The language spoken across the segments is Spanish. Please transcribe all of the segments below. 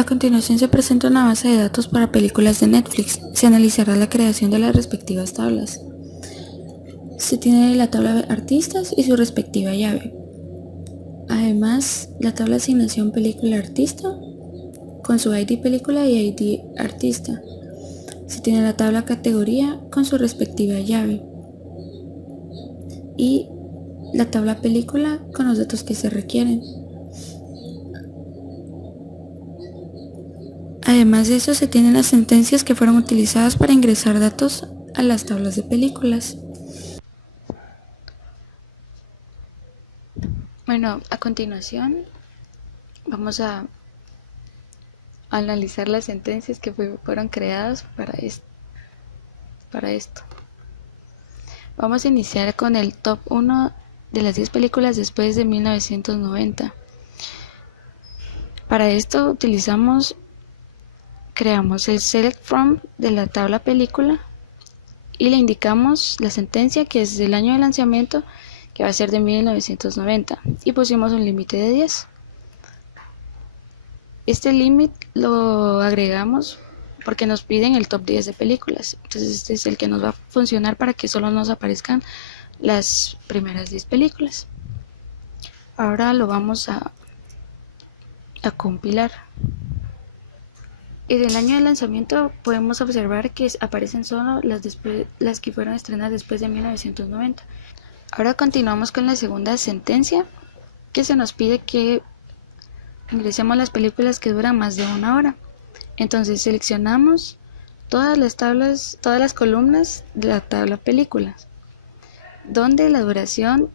A continuación se presenta una base de datos para películas de Netflix. Se analizará la creación de las respectivas tablas. Se tiene la tabla de artistas y su respectiva llave. Además, la tabla de asignación película artista con su ID película y ID artista. Se tiene la tabla categoría con su respectiva llave. Y la tabla película con los datos que se requieren. Además de eso, se tienen las sentencias que fueron utilizadas para ingresar datos a las tablas de películas. Bueno, a continuación vamos a analizar las sentencias que fueron creadas para esto. Vamos a iniciar con el top 1 de las 10 películas después de 1990. Para esto creamos el select from de la tabla película y le indicamos la sentencia que es del año de lanzamiento, que va a ser de 1990, y pusimos un límite de 10. Este límite lo agregamos porque nos piden el top 10 de películas, entonces este es el que nos va a funcionar para que solo nos aparezcan las primeras 10 películas. Ahora lo vamos a compilar. Y del año de lanzamiento podemos observar que aparecen solo las que fueron estrenadas después de 1990. Ahora continuamos con la segunda sentencia, que se nos pide que ingresemos las películas que duran más de 1 hora. Entonces seleccionamos todas las columnas de la tabla películas, donde la duración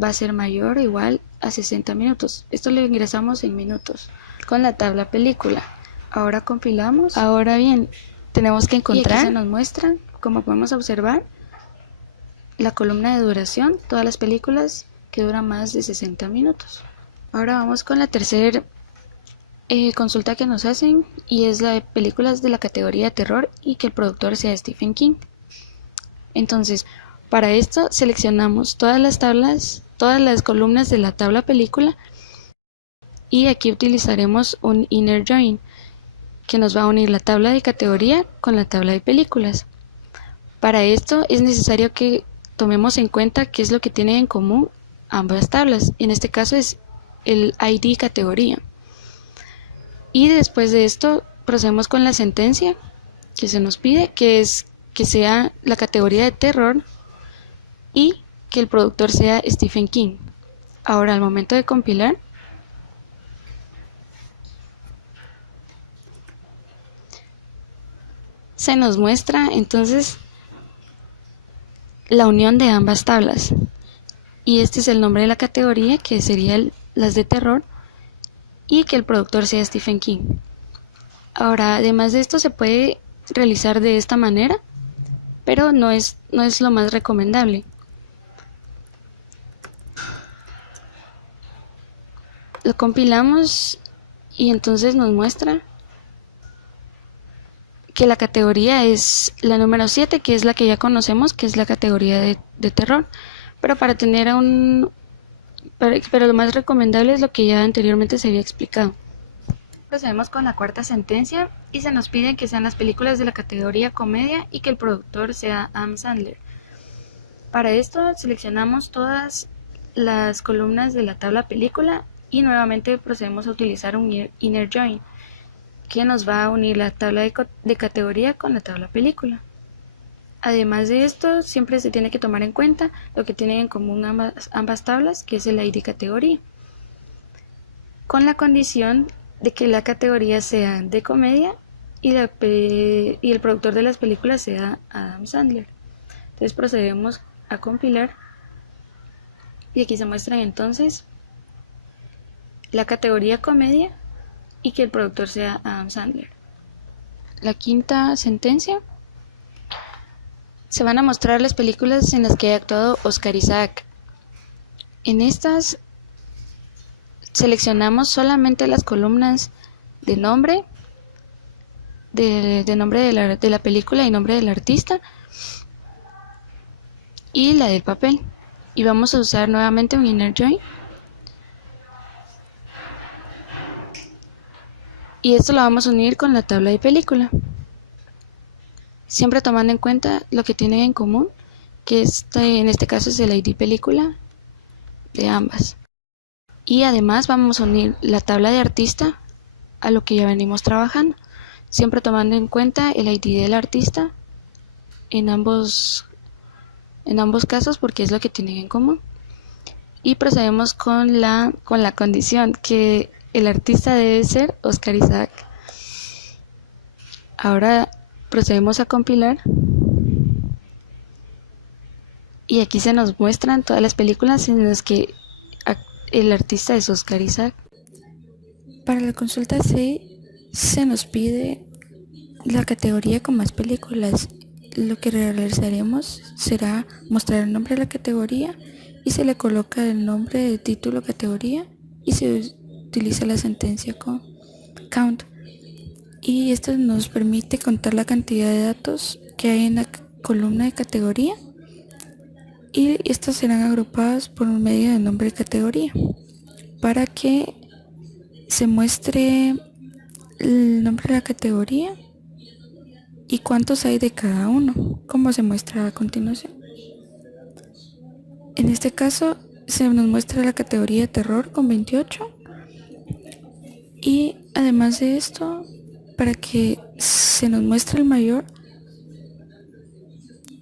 va a ser mayor o igual a 60 minutos. Esto lo ingresamos en minutos con la tabla película. Ahora compilamos. Ahora bien, tenemos que encontrar, y aquí se nos muestra, como podemos observar, la columna de duración, todas las películas que duran más de 60 minutos. Ahora vamos con la tercera consulta que nos hacen, y es la de películas de la categoría de terror y que el productor sea Stephen King. Entonces, para esto seleccionamos todas las columnas de la tabla película, y aquí utilizaremos un inner join que nos va a unir la tabla de categoría con la tabla de películas. Para esto es necesario que tomemos en cuenta qué es lo que tienen en común ambas tablas. En este caso es el ID categoría. Y después de esto procedemos con la sentencia que se nos pide, que es que sea la categoría de terror y que el productor sea Stephen King. Ahora, al momento de compilar, se nos muestra entonces la unión de ambas tablas, y este es el nombre de la categoría, que sería las de terror, y que el productor sea Stephen King. Ahora, además de esto, se puede realizar de esta manera, pero no es lo más recomendable. Lo compilamos y entonces nos muestra que la categoría es la número 7, que es la que ya conocemos, que es la categoría de terror. Pero para tener pero lo más recomendable es lo que ya anteriormente se había explicado. Procedemos con la cuarta sentencia y se nos pide que sean las películas de la categoría comedia y que el productor sea Adam Sandler. Para esto seleccionamos todas las columnas de la tabla película y nuevamente procedemos a utilizar un inner join, que nos va a unir la tabla de categoría con la tabla película. Además de esto, siempre se tiene que tomar en cuenta lo que tienen en común ambas tablas, que es el ID categoría, con la condición de que la categoría sea de comedia y el productor de las películas sea Adam Sandler. Entonces procedemos a compilar y aquí se muestran entonces la categoría comedia y que el productor sea Adam Sandler. La quinta sentencia, se van a mostrar las películas en las que ha actuado Oscar Isaac. En estas seleccionamos solamente las columnas de nombre, de nombre de la película y nombre del artista, y la del papel. Y vamos a usar nuevamente un inner join. Y esto lo vamos a unir con la tabla de película, siempre tomando en cuenta lo que tienen en común, que en este caso es el ID película de ambas. Y además vamos a unir la tabla de artista a lo que ya venimos trabajando, siempre tomando en cuenta el ID del artista en ambos casos porque es lo que tienen en común. Y procedemos con la condición que el artista debe ser Oscar Isaac. Ahora procedemos a compilar y aquí se nos muestran todas las películas en las que el artista es Oscar Isaac. Para la consulta C se nos pide la categoría con más películas. Lo que realizaremos será mostrar el nombre de la categoría y se le coloca el nombre de título categoría y se utiliza la sentencia con count. Y esto nos permite contar la cantidad de datos que hay en la columna de categoría y estos serán agrupados por un medio de nombre de categoría para que se muestre el nombre de la categoría y cuántos hay de cada uno, como se muestra a continuación. En este caso se nos muestra la categoría de terror con 28 y además de esto, para que se nos muestre el mayor,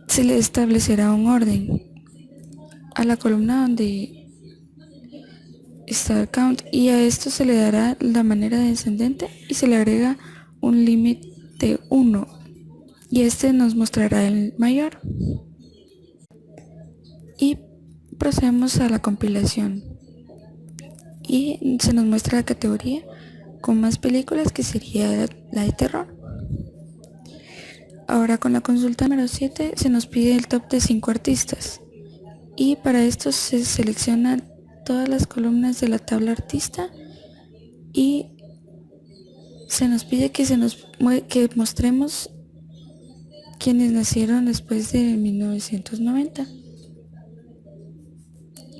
se le establecerá un orden a la columna donde está el count y a esto se le dará la manera descendente y se le agrega un límite de 1 y este nos mostrará el mayor. Y procedemos a la compilación y se nos muestra la categoría con más películas, que sería la de terror. Ahora con la consulta número 7 se nos pide el top de 5 artistas y para esto se seleccionan todas las columnas de la tabla artista y se nos pide que mostremos quienes nacieron después de 1990,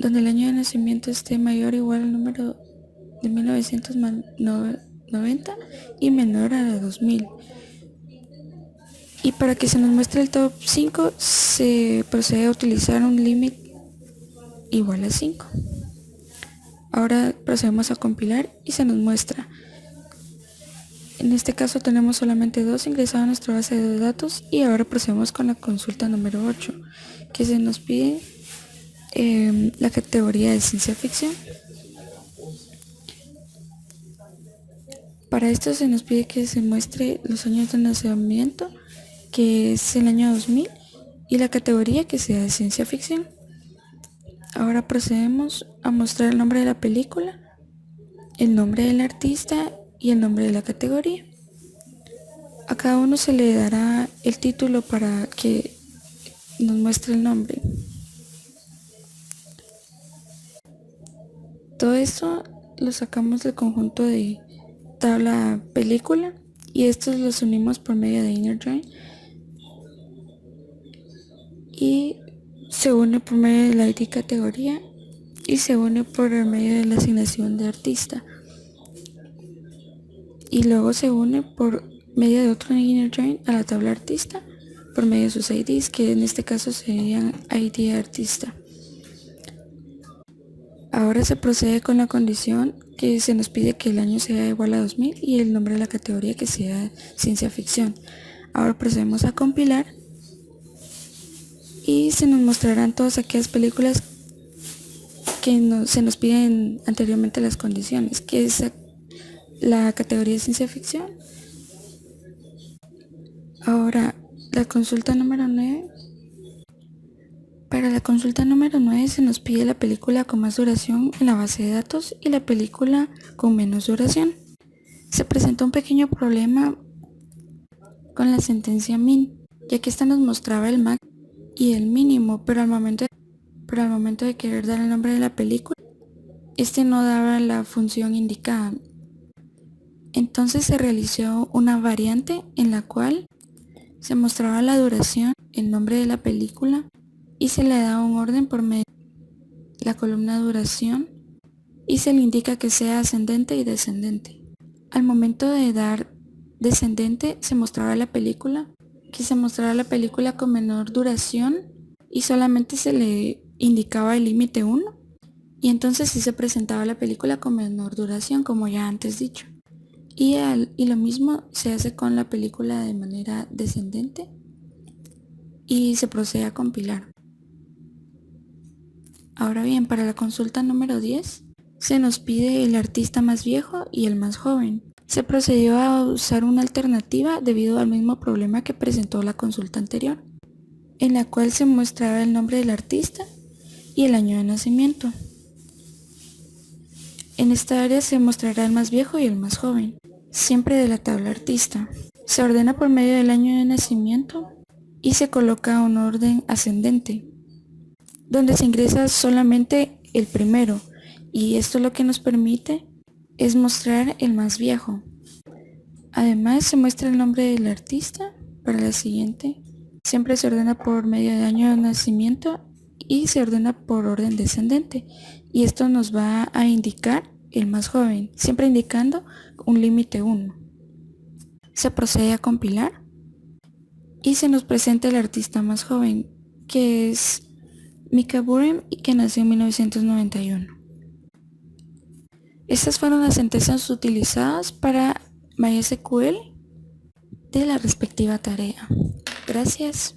donde el año de nacimiento esté mayor o igual al número de 1990 y menor a 2000. Y para que se nos muestre el top 5 se procede a utilizar un límite igual a 5. Ahora procedemos a compilar y se nos muestra. En este caso tenemos solamente 2 ingresados a nuestra base de datos y ahora procedemos con la consulta número 8, que se nos pide la categoría de ciencia ficción. Para esto se nos pide que se muestre los años de nacimiento, que es el año 2000, y la categoría que sea de ciencia ficción. Ahora procedemos a mostrar el nombre de la película, el nombre del artista y el nombre de la categoría. A cada uno se le dará el título para que nos muestre el nombre. Todo esto lo sacamos del conjunto de tabla película y estos los unimos por medio de inner join y se une por medio de la ID categoría y se une por medio de la asignación de artista y luego se une por medio de otro inner join a la tabla artista por medio de sus IDs, que en este caso serían ID artista. Ahora se procede con la condición que se nos pide que el año sea igual a 2000 y el nombre de la categoría que sea ciencia ficción. Ahora procedemos a compilar y se nos mostrarán todas aquellas películas que se nos piden anteriormente las condiciones, que es la categoría de ciencia ficción. Ahora la consulta número 9. Para la consulta número 9 se nos pide la película con más duración en la base de datos y la película con menos duración. Se presentó un pequeño problema con la sentencia min, ya que esta nos mostraba el max y el mínimo, pero al momento de querer dar el nombre de la película, este no daba la función indicada. Entonces se realizó una variante en la cual se mostraba la duración, el nombre de la película y se le da un orden por medio de la columna duración y se le indica que sea ascendente y descendente. Al momento de dar descendente se mostraba la película, que se mostraba la película con menor duración y solamente se le indicaba el límite 1 y entonces sí se presentaba la película con menor duración, como ya antes dicho. Y lo mismo se hace con la película de manera descendente y se procede a compilar. Ahora bien, para la consulta número 10 se nos pide el artista más viejo y el más joven. Se procedió a usar una alternativa debido al mismo problema que presentó la consulta anterior, en la cual se mostraba el nombre del artista y el año de nacimiento. En esta área se mostrará el más viejo y el más joven, siempre de la tabla artista. Se ordena por medio del año de nacimiento y se coloca un orden ascendente, donde se ingresa solamente el primero, y esto lo que nos permite es mostrar el más viejo. Además se muestra el nombre del artista para la siguiente. Siempre se ordena por medio de año de nacimiento y se ordena por orden descendente, y esto nos va a indicar el más joven, siempre indicando un límite 1. Se procede a compilar y se nos presenta el artista más joven, que es Mika Burem, y que nació en 1991. Estas fueron las sentencias utilizadas para MySQL de la respectiva tarea. Gracias.